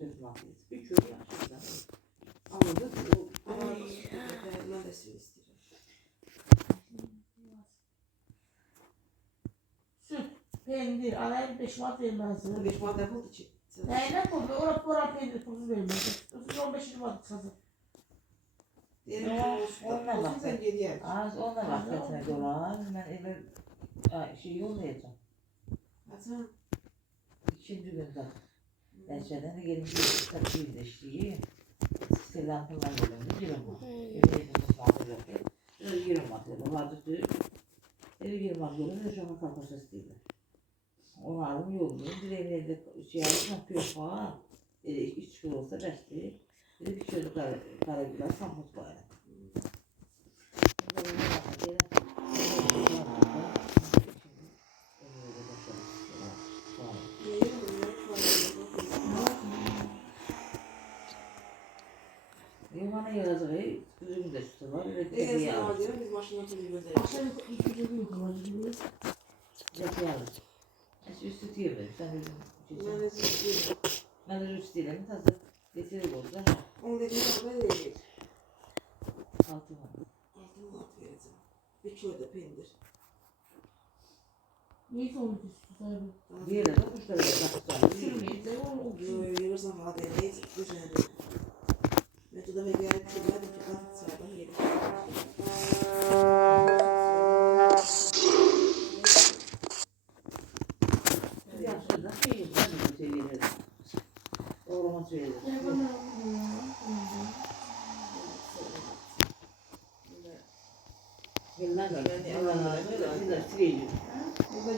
dökmeliyiz. Bir köy yaşayacağız. Anladın mı? Ama ben de su istiyorum. Süt, peynir, alayım 5 mat vermezdi. 5 madde yapıldı için. Ne koydu? Orada peynir pulsuz vermezdi. 15 mat hazır. Onunla bak. Sen geriye. Az onunla bak etine dolar. Ben eve şey yollayacağım. Hasan. İkinci günde. Ben şeyden de gelince takıyı da işliği. Selam falan geliyorum. Girim var. Eve yedim ısmarlı yok. Öyle girim var. Vardı diyor. Eve girim var. Görünce şaka kalkası istiyorlar. Onu aldım yolluyorum. Direğin evde şey aldım. Yapıyor falan. İç çukur olsa besliyor. Bir de bir çocuk karagüler samut bayağı. Bana yazığı, kızım da sütü var. Sana diyorum biz maşına oturuyoruz. Akşam üstüce büyük olacak. Zekalı. Süt yiyorum. Sen üzüm. Ben de su istiyorum. Ben de süt değilim. Tadı getirir oldu. Onu dediğim kadar değil. Altı var. Altın mı vereceğim? Bir kilo da peynir. Neyse onu üstü sahibi. Diğerine de kuşlara da bakacağım. Sürmeyiz de o. Yürürsen hadi neyse. Güzel. Metoda ve gayet güzel. Bir kat sağdan yedim. Yaşlıda şey ben de söylerim. Doğruma söylerim. Bilmem ne. Bir de süreyim. Burada